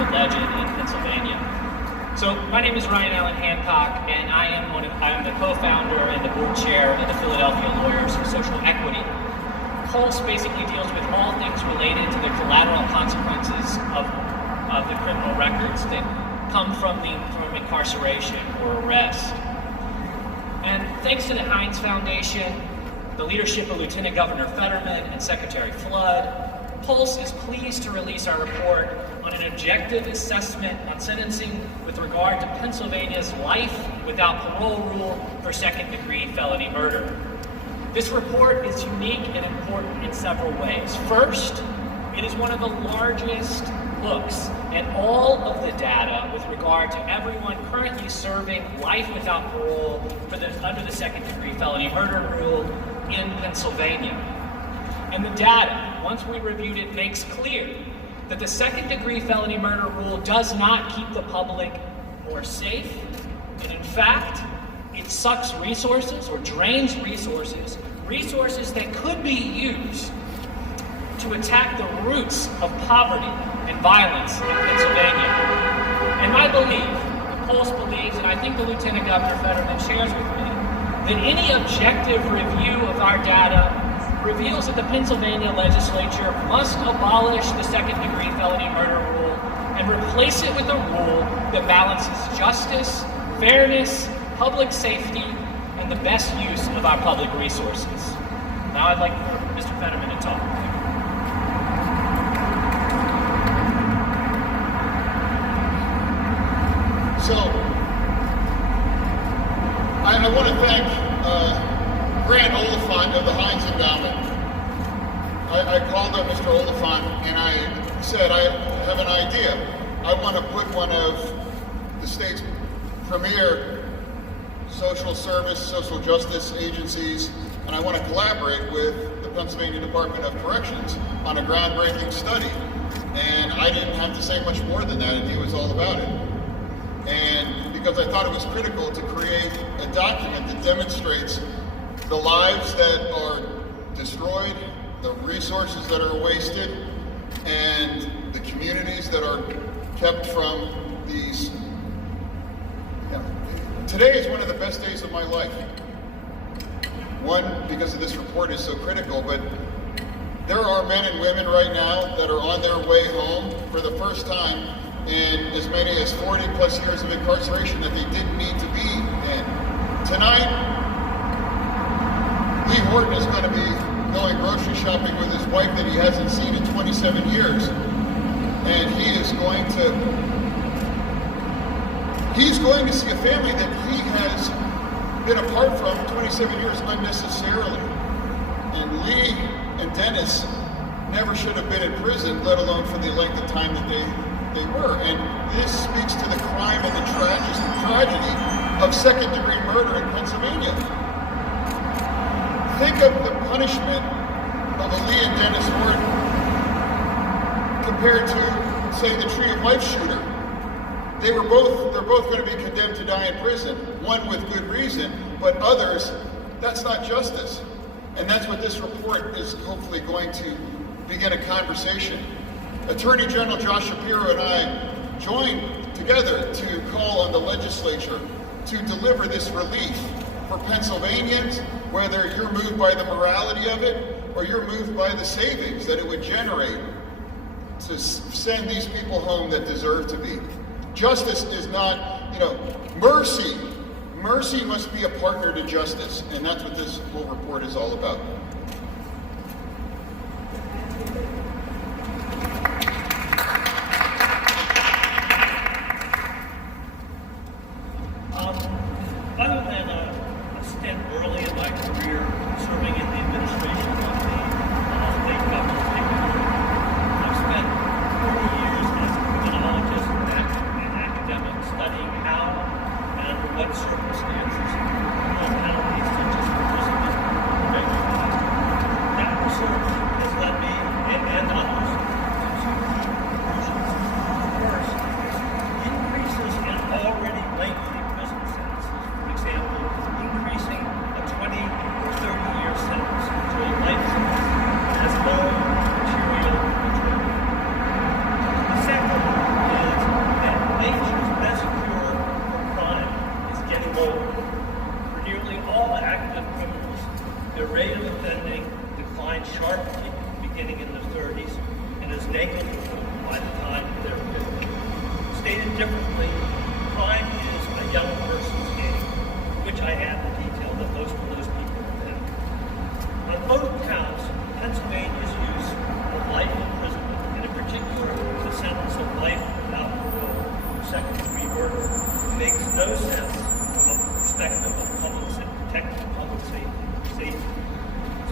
a legend in Pennsylvania. So my name is Ryan Allen Hancock, and I am the co-founder and the board chair of the Philadelphia Lawyers for Social Equity. Pulse basically deals with all things related to the collateral consequences of the criminal records that come from incarceration or arrest. And thanks to the Heinz Foundation, the leadership of Lieutenant Governor Petterman and Secretary Flood, Pulse is pleased to release our report on an objective assessment on sentencing with regard to Pennsylvania's life without parole rule for second-degree felony murder. This report is unique and important in several ways. First, it is one of the largest looks at all of the data with regard to everyone currently serving life without parole under the second-degree felony murder rule in Pennsylvania. And the data, once we reviewed it, makes clear that the second-degree felony murder rule does not keep the public more safe, and in fact, it sucks resources or drains resources that could be used to attack the roots of poverty and violence in Pennsylvania. And I believe, the Pulse believes, and I think the Lieutenant Governor Petterman shares with me, that any objective review of our data reveals that the Pennsylvania legislature must abolish the second-degree felony murder rule and replace it with a rule that balances justice, fairness, public safety, and the best use of our public resources. Now I'd like for Mr. Petterman to talk. So, I want to thank Grant Oliphant of the Heinz Endowment. I called up Mr. Oliphant and I said, I have an idea. I want to put one of the state's premier social service, social justice agencies, and I want to collaborate with the Pennsylvania Department of Corrections on a groundbreaking study. And I didn't have to say much more than that, and he was all about it. And because I thought it was critical to create a document that demonstrates the lives that are destroyed, the resources that are wasted, and the communities that are kept from these. Today is one of the best days of my life. One, because of this report is so critical, but there are men and women right now that are on their way home for the first time in as many as 40 plus years of incarceration that they didn't need to be in. Tonight, Lee Horton is going to be going grocery shopping with his wife that he hasn't seen in 27 years. And he's going to see a family that he has been apart from 27 years unnecessarily. And Lee and Dennis never should have been in prison, let alone for the length of time that they were. And this speaks to the crime and the tragedy of second-degree murder in Pennsylvania. Think of the punishment of a Lee and Dennis Horton compared to, say, the Tree of Life shooter. They're both going to be condemned to die in prison, one with good reason, but others, that's not justice. And that's what this report is hopefully going to begin a conversation. Attorney General Josh Shapiro and I joined together to call on the legislature to deliver this relief for Pennsylvanians, whether you're moved by the morality of it or you're moved by the savings that it would generate to send these people home that deserve to be. Justice is not, mercy. Mercy must be a partner to justice, and that's what this whole report is all about. Other than a stint early in my career serving in the administration of the state government, I've spent 40 years as a criminologist and academic studying how and under what circumstances criminal penalties such as imprisonment, probation, by the time they're 50. Stated differently, crime is a young person's game, which I add the detail that most of those people have had. On both counts, Pennsylvania's use of life imprisonment, and in particular the sentence of life without parole for second-degree murder, makes no sense from a perspective of protecting public safety.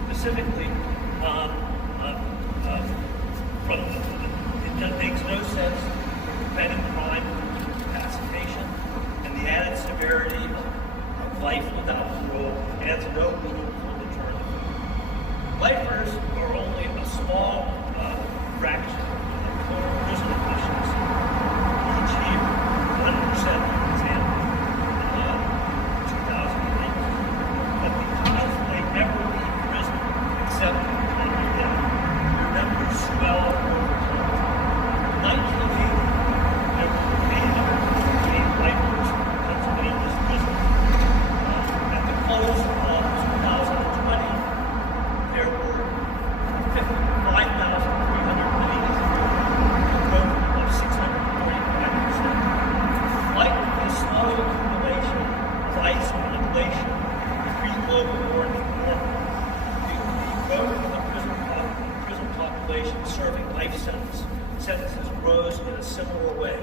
Specifically, it makes no sense for preventing crime through incapacitation, and the added severity of life without parole adds no meaningful deterrent. Lifers are only a small fraction of total prison admissions each year, 1%, for example, in 2008. But because they never leave prison except upon death, their numbers swell over time. In 1980, there were 848 lifers in Pennsylvania's prison. At the close of 2020, there were 5,383, a growth of 645%. Like the slow accumulation of ice on a glacier, pre-global warming, the growth of the prison population serving life sentences grows in a similar way,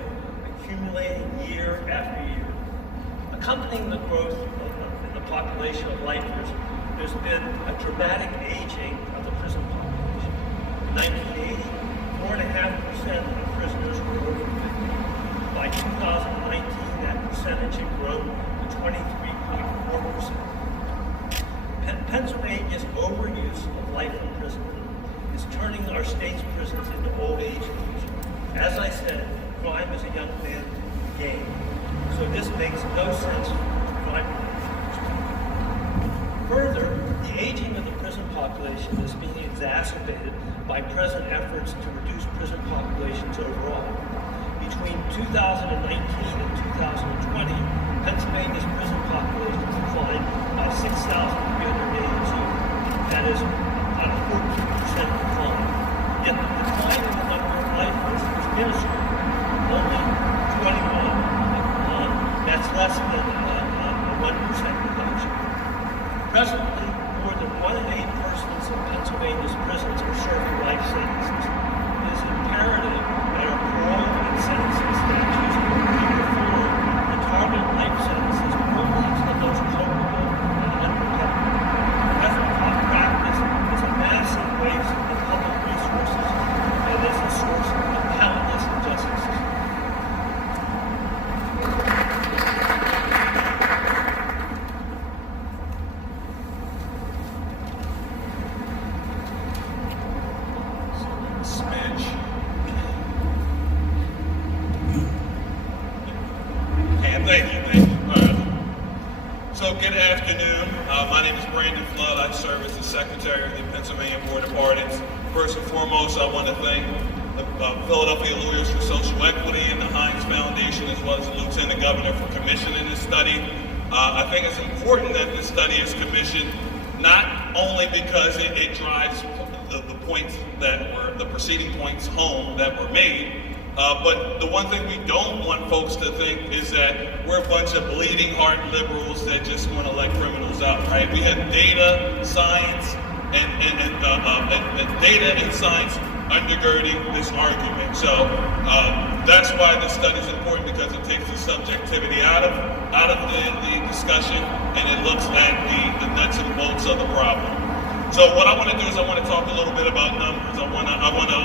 accumulating year after year. Accompanying the growth in the population of lifers, there's been a dramatic aging of the prison population. In 1980, 4.5% of prisoners were over 50. By 2019, that percentage had grown to 23.4%. Pennsylvania's overuse of life imprisonment is turning our state's prisons into old age homes. As I said, crime is a young man's game, so this makes no sense for crime prevention. Further, the aging of the prison population is being exacerbated by present efforts to reduce prison populations overall. Between 2019 and 2020, Pennsylvania's prison population declined by 6,382. That is about a 14% decline. Yet the decline in the number of lifers is minuscule, only 21. That's less than a 1% reduction. Presently, more than 1 in 8 persons in Pennsylvania's prisons are serving life sentences. It is imperative that our parole and sentencing statutes be reformed and target life sentences only to the most culpable and unprotected. Present practice is a massive waste of public resources and is a source of countless injustices. Thank you. So good afternoon. My name is Brandon Flood. I serve as the Secretary of the Pennsylvania Board of Pardons. First and foremost, I want to thank the Philadelphia Lawyers for Social Equity and the Heinz Foundation, as well as the Lieutenant Governor, for commissioning this study. I think it's important that this study is commissioned, not only because it drives the points that were, the preceding points home that were made, but the one thing we don't want folks to think is that we're a bunch of bleeding heart liberals that just want to let criminals out, right? We have data, science, and data and science undergirding this argument. So that's why this study is important, because it takes the subjectivity out of the discussion, and it looks at the nuts and bolts of the problem. So what I want to do is I want to talk a little bit about numbers. I want to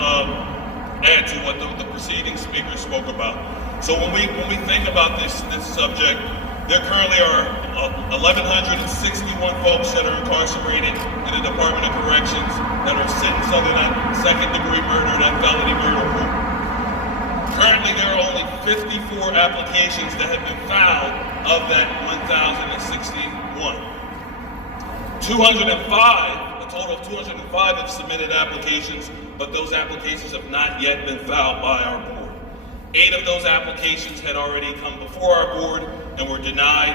add to what the preceding speaker spoke about. So when we think about this subject, there currently are 1,161 folks that are incarcerated in the Department of Corrections that are sentenced under that second-degree murder, that felony murder rule. Currently, there are only 54 applications that have been filed of that 1,061. 205, a total of 205 have submitted applications, but those applications have not yet been filed by our board. 8 of those applications had already come before our board and were denied,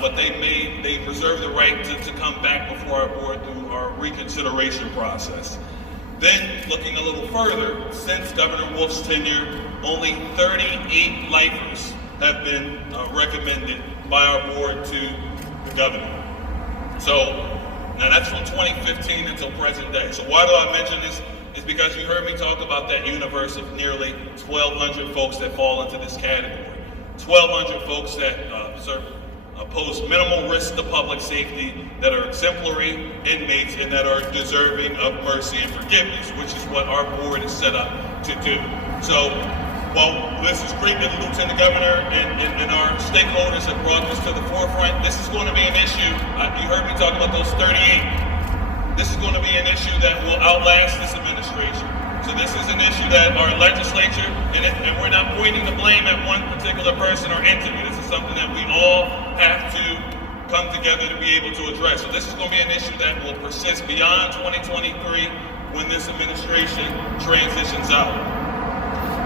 but they reserve the right to come back before our board through our reconsideration process. Then, looking a little further, since Governor Wolf's tenure, only 38 lifers have been recommended by our board to the governor. So, now that's from 2015 until present day. So why do I mention this? It's because you heard me talk about that universe of nearly 1,200 folks that fall into this category. 1,200 folks that pose minimal risk to public safety, that are exemplary inmates, and that are deserving of mercy and forgiveness, which is what our board is set up to do. So, while this is great that the Lieutenant Governor and our stakeholders have brought this to the forefront, this is going to be an issue. You heard me talk about those 38. This is going to be an issue that will outlast this administration. So this is an issue that our legislature, and we're not pointing the blame at one particular person or entity. This is something that we all have to come together to be able to address. So this is going to be an issue that will persist beyond 2023 when this administration transitions out.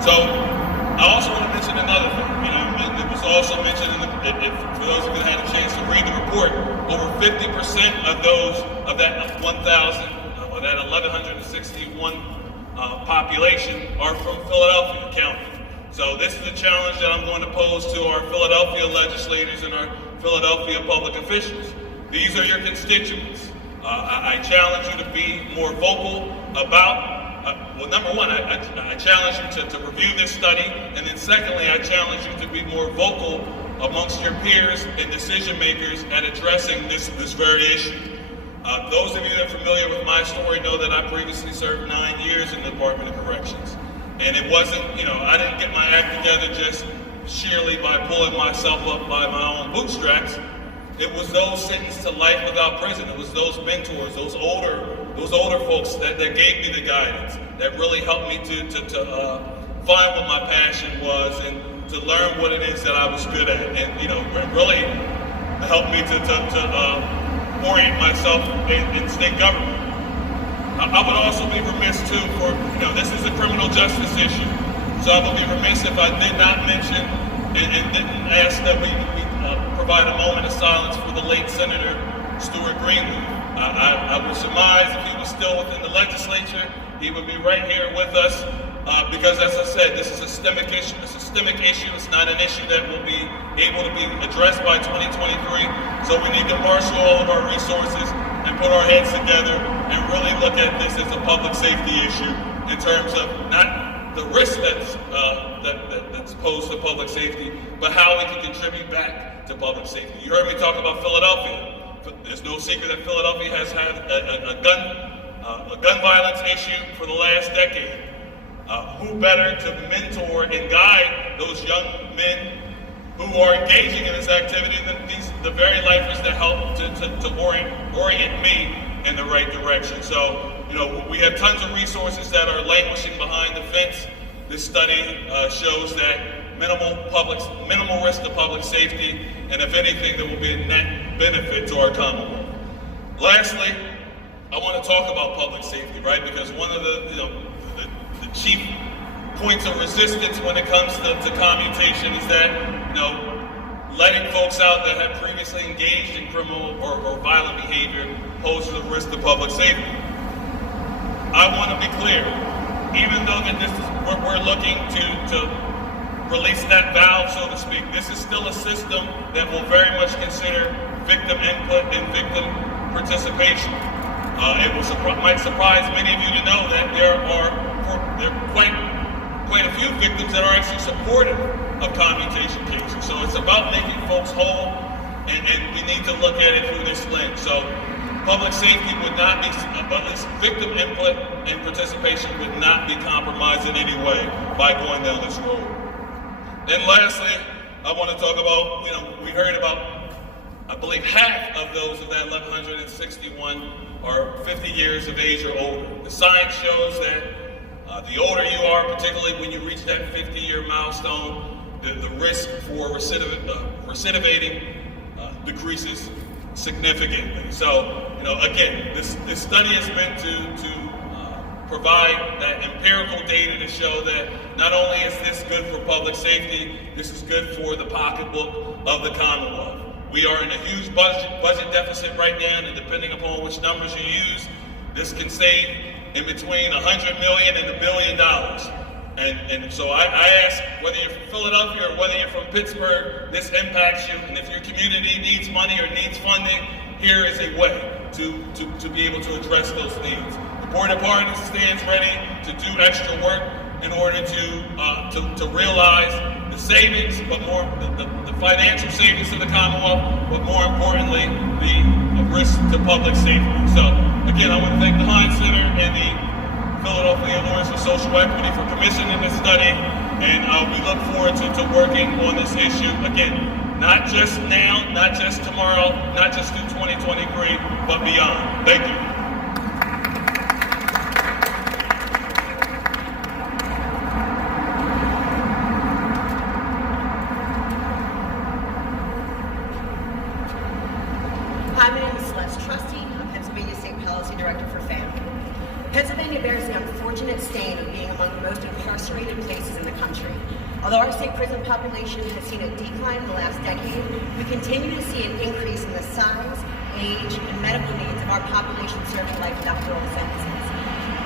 So I also want to mention another thing. It was also mentioned, for those of you that had a chance to read the report, over 50% of that 1,161 population are from Philadelphia County. So this is a challenge that I'm going to pose to our Philadelphia legislators and our Philadelphia public officials. These are your constituents. I challenge you to be more vocal about, well, number one, I challenge you to review this study, and then secondly, I challenge you to be more vocal amongst your peers and decision makers at addressing this very issue. Those of you that are familiar with my story know that I previously served 9 years in the Department of Corrections. And it wasn't, I didn't get my act together just sheerly by pulling myself up by my own bootstraps. It was those sentenced to life without prison. It was those mentors, those older folks that gave me the guidance, that really helped me to find what my passion was and to learn what it is that I was good at. And, really helped me to orient myself in state government. I would also be remiss too this is a criminal justice issue. So I would be remiss if I did not mention and didn't ask that we provide a moment of silence for the late Senator Stuart Greenwood. I would surmise if he was still within the legislature, he would be right here with us because, as I said, this is a systemic issue. It's not an issue that will be able to be addressed by 2023. So we need to marshal all of our resources and put our heads together and really look at this as a public safety issue in terms of not the risk that's posed to public safety, but how we can contribute back to public safety. You heard me talk about Philadelphia. There's no secret that Philadelphia has had a gun violence issue for the last decade. Who better to mentor and guide those young men who are engaging in this activity than the very lifers that help to orient me in the right direction. So, we have tons of resources that are languishing behind the fence. This study shows that minimal risk to public safety, and if anything, there will be a net benefit to our Commonwealth. Lastly, I want to talk about public safety, right? Because one of the chief points of resistance when it comes to commutation is that, letting folks out that have previously engaged in criminal or violent behavior poses a risk to public safety. I want to be clear, even though that we're looking to release that valve, so to speak, this is still a system that will very much consider victim input and victim participation. It might surprise many of you to know that there are quite a few victims that are actually supportive of commutation cases. So it's about making folks whole, and we need to look at it through this lens. So public safety would not be, at least victim input and participation would not be compromised in any way by going down this road. And lastly, I want to talk about, we heard about, I believe half of those of that 1,161 are 50 years of age or older. The science shows that the older you are, particularly when you reach that 50-year milestone, the risk for recidivating decreases significantly. So, again, this study is meant to provide that empirical data to show that not only is this good for public safety, this is good for the pocketbook of the Commonwealth. We are in a huge budget deficit right now, and depending upon which numbers you use, this can save in between $100 million and $1 billion. And so I ask, whether you're from Philadelphia or whether you're from Pittsburgh, this impacts you. And if your community needs money or needs funding, here is a way to be able to address those needs. The Board of Pardons stands ready to do extra work in order to realize the savings, but more the financial savings to the Commonwealth, but more importantly, the risk to public safety. So again, I want to thank the Heinz Center and the Philadelphia Lawyers for Social Equity for commissioning this study, and we look forward to working on this issue again, not just now, not just tomorrow, not just through 2023, but beyond. Thank you. Hi, my name is Celeste Trusty. I'm Pennsylvania State Policy Director for family. Pennsylvania bears the unfortunate stain of being among the most incarcerated places in the country. Although our state prison population has seen a decline in the last decade, we continue to see an increase in the size, age, and medical needs of our population serving life without parole sentences.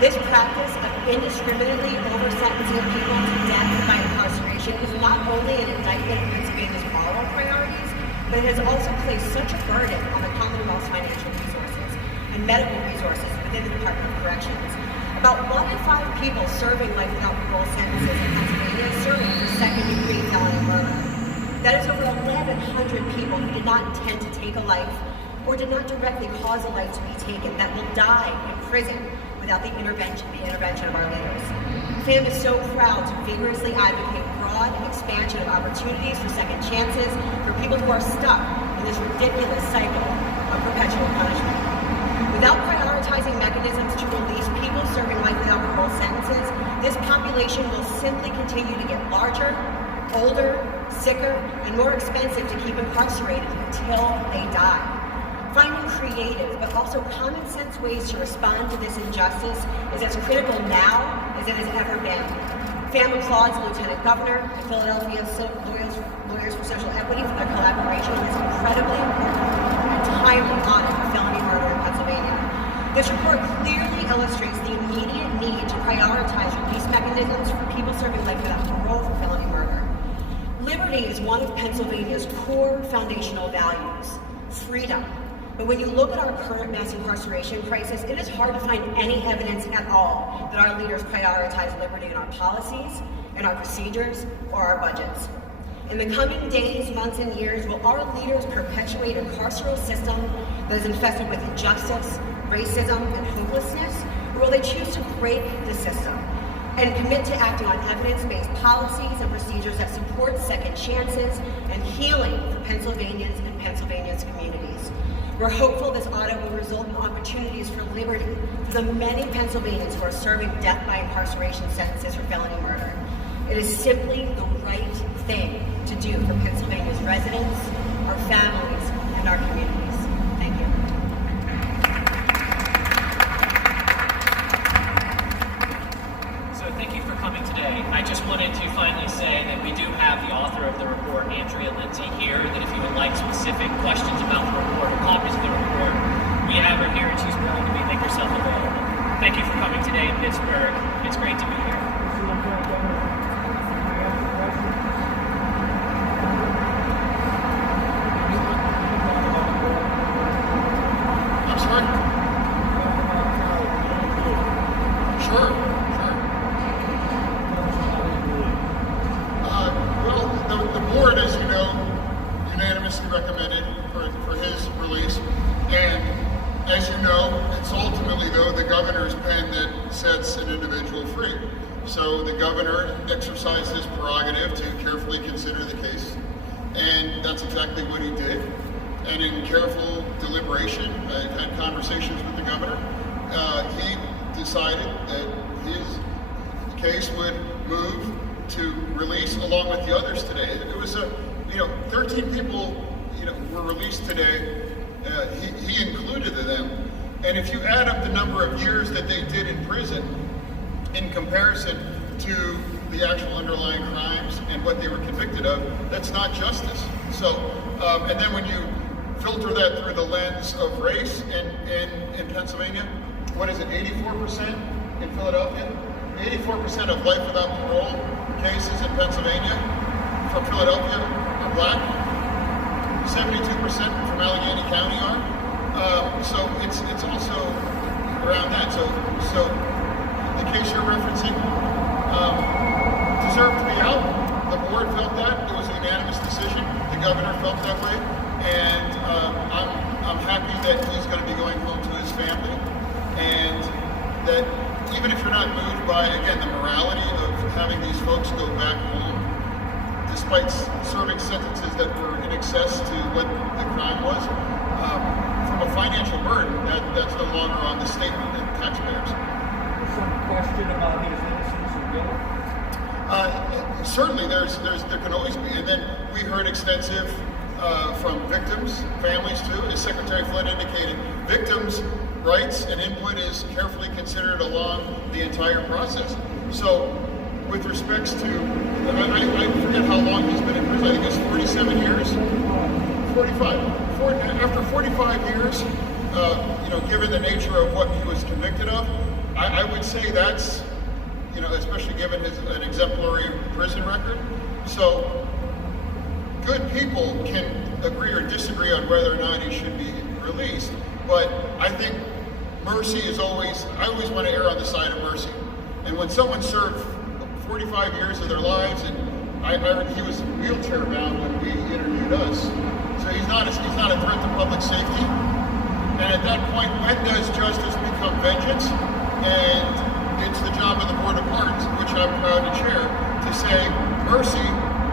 This practice of indiscriminately over-sentencing people to death by incarceration is not only an indictment of Pennsylvania's moral priorities, but it has also placed such a burden on the Commonwealth's financial resources and medical resources within the Department of Corrections. About 1 in 5 people serving life without parole sentences in Pennsylvania are serving for second-degree felony murder. That is over 1,100 people who did not intend to take a life or did not directly cause a life to be taken that will die in prison without the intervention of our leaders. FAM is so proud to vigorously advocate broad expansion of opportunities for second chances for people who are stuck in this ridiculous cycle of perpetual punishment. Without prioritizing mechanisms to release people serving life without parole sentences, this population will simply continue to get larger, older, sicker, and more expensive to keep incarcerated until they die. Finding creative but also common sense ways to respond to this injustice is as critical now as it has ever been. FAM applauds the Lieutenant Governor and Philadelphia Lawyers for Social Equity for their collaboration on this incredibly important and timely audit of felony murder in Pennsylvania. This report clearly illustrates the immediate need to prioritize release mechanisms for people serving life without parole for felony murder. Liberty is one of Pennsylvania's core foundational values, freedom. But when you look at our current mass incarceration crisis, it is hard to find any evidence at all that our leaders prioritize liberty in our policies, in our procedures, or our budgets. In the coming days, months, and years, will our leaders perpetuate a carceral system that is infested with injustice, racism, and hopelessness, or will they choose to break the system and commit to acting on evidence-based policies and procedures that support second chances and healing for Pennsylvanians and Pennsylvania's communities? We're hopeful this audit will result in opportunities for liberty for the many Pennsylvanians who are serving death by incarceration sentences for felony murder. It is simply the right thing to do for Pennsylvania's residents, our families, and our communities. Thank you. So thank you for coming today. I just wanted to finally say that we do have the author of the report, Andrea Lindsay, here, that if you would like specific questions about the report or copies of the report, we have her here and she's willing to make herself available. Thank you for coming today in Pittsburgh. It's great to be here. I'm sorry? Sure. Well, the board, as you know, unanimously recommended for his release. And as you know, it's ultimately, though, the governor's pen that sets an individual free. So the governor exercised his prerogative to carefully consider the case. And that's exactly what he did. And in careful deliberation, I've had conversations with the governor, he decided that his case would move to release along with the others today. It was 13 people, were released today. He included them. And if you add up the number of years that they did in prison in comparison to the actual underlying crimes and what they were convicted of, that's not justice. So, and then when you filter that through the lens of race in Pennsylvania, what is it, 84% in Philadelphia. 84% of life without parole cases in Pennsylvania from Philadelphia are black. 72% from Allegheny County are. So it's also around that. So the case you're referencing deserved to be out. The board felt that. It was a unanimous decision. The governor felt that way. And I'm happy that he's going to be going home to his family. And that even if you're not moved by, again, the morality of having these folks go back home, despite serving sentences that were in excess to what the crime was, from a financial burden, that's no longer on the state and taxpayers. Some question about his innocence or guilt? Certainly, there can always be. And then we heard extensive from victims, families too. As Secretary Flynn indicated, victims' rights and input is carefully considered along the entire process. So, with respects to, I forget how long he's been in prison. I think it's 47 years. 45. After 45 years, given the nature of what he was convicted of, I would say that's, especially given an exemplary prison record. So, good people can agree or disagree on whether or not he should be released, but I think mercy is I always want to err on the side of mercy. And when someone served 45 years of their lives, and I heard he was wheelchair bound when we interviewed us, so he's not a threat to public safety. And at that point, when does justice become vengeance? And it's the job of the Board of Pardons, which I'm proud to chair, to say mercy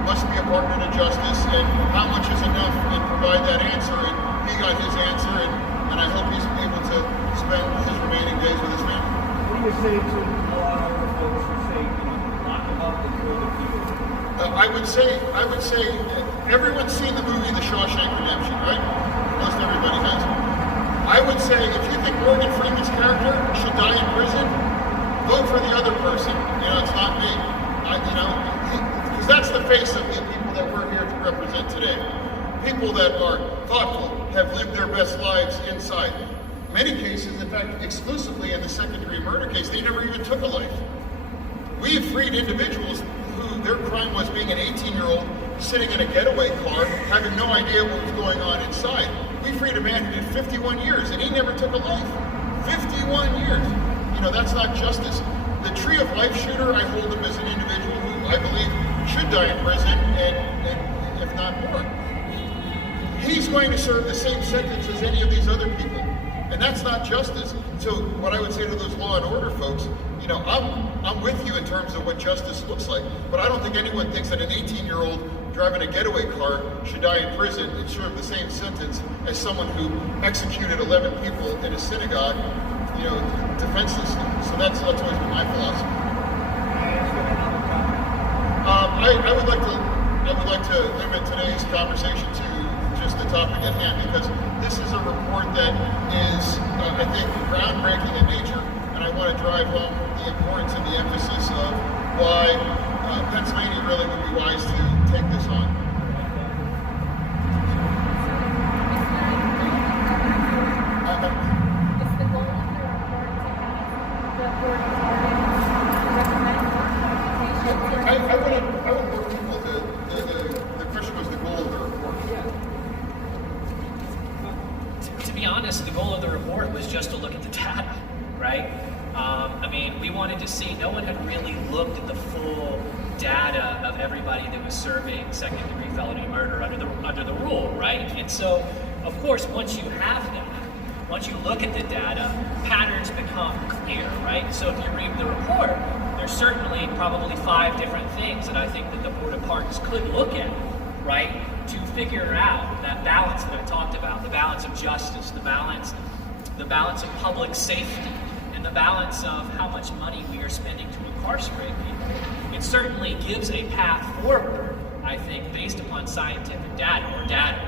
must be a partner to justice, and how much is enough, and provide that answer. And he got his answer, and I hope he's able to spend his remaining days with his family. What do you say to law and order folks who say, lock them up and throw the people? I would say everyone's seen the movie The Shawshank Redemption, right? Most everybody has. I would say if you think Morgan Freeman's character should die in prison, vote for the other person. It's not me. Because that's the face of the people that we're here to represent today. People that are thoughtful, have lived their best lives inside. Many cases, in fact, exclusively in the second-degree murder case, they never even took a life. We have freed individuals who their crime was being an 18-year-old sitting in a getaway car, having no idea what was going on inside. We freed a man who did 51 years, and he never took a life. 51 years. That's not justice. The Tree of Life shooter, I hold him as an individual who I believe should die in prison, and if not more. He's going to serve the same sentence as any of these other people. And that's not justice. So what I would say to those law and order folks, I'm with you in terms of what justice looks like, but I don't think anyone thinks that an 18-year-old driving a getaway car should die in prison and serve the same sentence as someone who executed 11 people in a synagogue, defenselessly. So that's always been my philosophy. I would like to limit today's conversation to just the topic at hand, because this is a report that is, I think, groundbreaking in nature, and I want to drive home the importance and the emphasis of why Pennsylvania really would be wise to take this on. It's the goal of the report to have the board of recommend I would work people the question was the goal of the report. To be honest, the goal of the report was just to look at the data, right? We wanted to see, no one had really looked at the full data of everybody that was serving second-degree felony murder under the rule, right? And so, of course, once you have that, once you look at the data, patterns become clear, right? So if you read the report, there's certainly probably 5 different things that I think that the Board of Pardons could look at, right? To figure out that balance that I talked about, the balance of justice, the balance of public safety, and the balance of how much money we are spending to incarcerate people. It certainly gives a path forward, I think, based upon scientific data,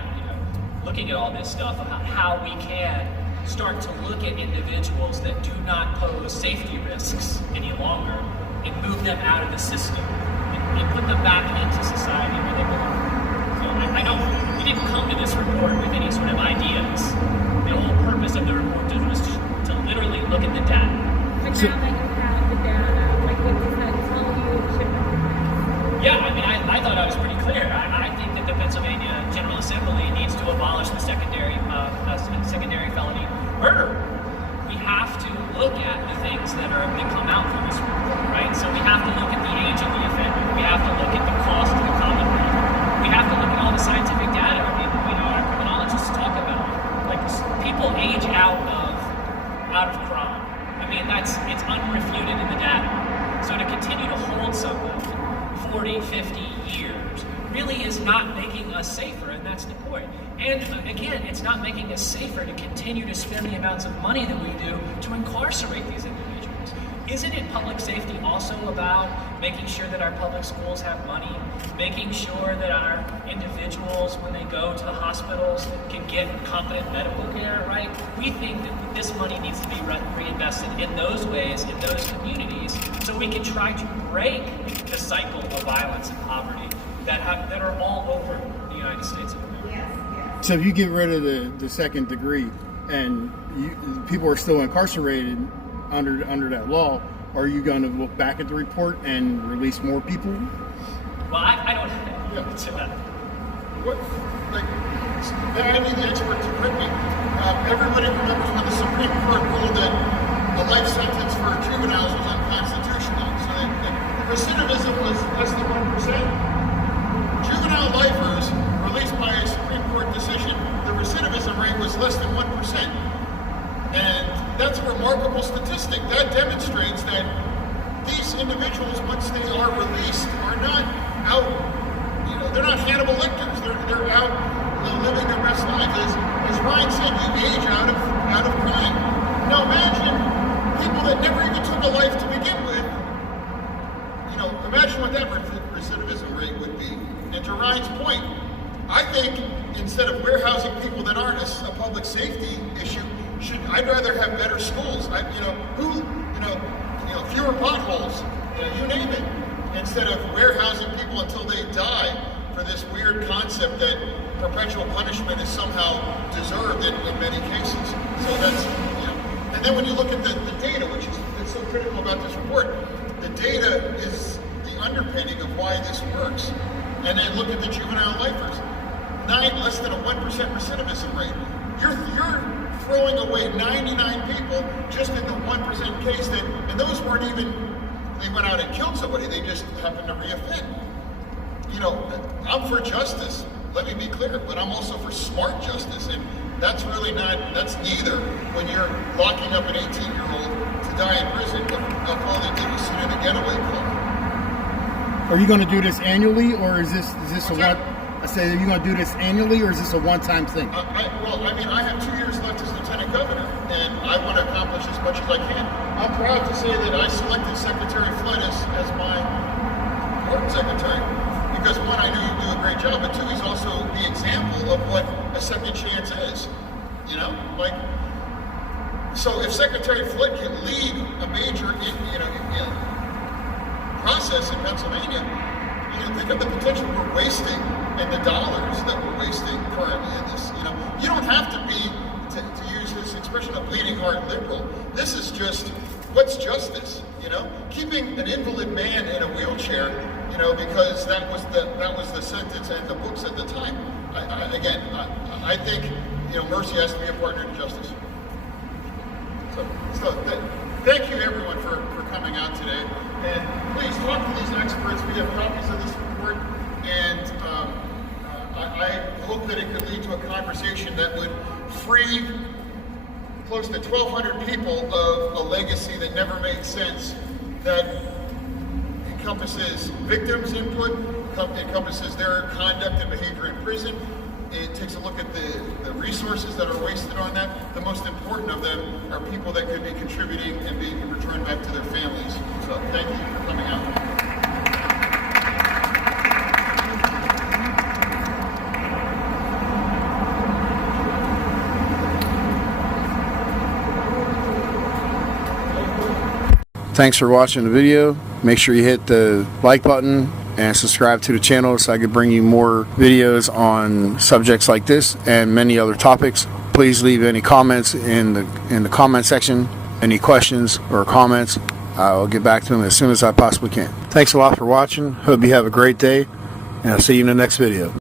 looking at all this stuff about how we can start to look at individuals that do not pose safety risks any longer and move them out of the system and put them back into society where they belong. So we didn't come to this report with any sort of ideas. The whole purpose of the report was to literally look at the data. But now that you have what does that tell you it should happen? Yeah, I mean, I thought I was pretty clear. I think that the Pennsylvania General Assembly needs to abolish the secondary felony murder. We have to look at the things that come out from this report, right? So we have to look at the age of the offender. We have to look at the cost to the Commonwealth. We have to look at all the scientific data. I mean, our criminologists talk about, like, people age out of crime. I mean, it's unrefuted in the data. So to continue to hold someone 40, 50 years really is not making us safer, and that's the point. And again, it's not making us safer to continue to spend the amounts of money that we do to incarcerate these individuals. Isn't it public safety also about making sure that our public schools have money, making sure that our individuals, when they go to the hospitals, can get competent medical care, right? We think that this money needs to be reinvested in those ways, in those communities, so we can try to break the cycle of violence and poverty that are all over the United States of America. So if you get rid of the second degree and people are still incarcerated under that law, are you going to look back at the report and release more people? Well, I don't to that. What, like, I need the expert to correct me. Everybody remembers when the Supreme Court ruled that a life sentence for juveniles was unconstitutional. So the recidivism was less than 1%. Juvenile lifers released by a Supreme Court decision, the recidivism rate was less than 1%. And that's a remarkable statistic. That demonstrates that these individuals, once they are released, are not out, they're not Hannibal Lecters. They're out living their best life. As Ryan said, you age out of crime. Now imagine people that never even took a life to begin with. Imagine what that recidivism rate would be. And to Ryan's point, I think instead of warehousing people that aren't a public safety issue, I'd rather have better schools. Fewer potholes, you name it, instead of warehousing people until they die for this weird concept that perpetual punishment is somehow deserved in many cases. So that's, and then when you look at the data, which is so critical about this report, the data is the underpinning of why this works. And then look at the juvenile lifers. Less than a 1% recidivism rate. You're throwing away 99 people just in the 1% case and those weren't even, they went out and killed somebody, they just happened to reoffend. I'm for justice, let me be clear, but I'm also for smart justice, and that's neither when you're locking up an 18-year-old to die in prison if all they did was sit in a getaway car. Are you going to do this annually, or is this a one? I say, are you going to do this annually, or is this a one-time thing? I have 2 years left as lieutenant governor, and I want to accomplish as much as I can. I'm proud to say that I selected Secretary Flood as my pardon secretary, because one, I knew he'd do a great job, but two, he's also the example of what a second chance is. So if Secretary Flood can lead a major, process in Pennsylvania, think of the potential we're wasting and the dollars that we're wasting currently in this. You don't have to be, to use his expression, a bleeding heart liberal. This is just, what's justice? Keeping an invalid man in a wheelchair, because that was the sentence and the books at the time. I think, mercy has to be a partner in justice. So thank you everyone for coming out today. And please talk to these experts. We have copies of this report, and I hope that it could lead to a conversation that would free close to 1,200 people of a legacy that never made sense, that encompasses victims' input, encompasses their conduct and behavior in prison. It takes a look at the resources that are wasted on that. The most important of them are people that could be contributing and being returned back to their families. So thank you for coming out. Thanks for watching the video. Make sure you hit the like button and subscribe to the channel so I can bring you more videos on subjects like this and many other topics. Please leave any comments in the comment section, any questions or comments, I will get back to them as soon as I possibly can. Thanks a lot for watching. Hope you have a great day, and I'll see you in the next video.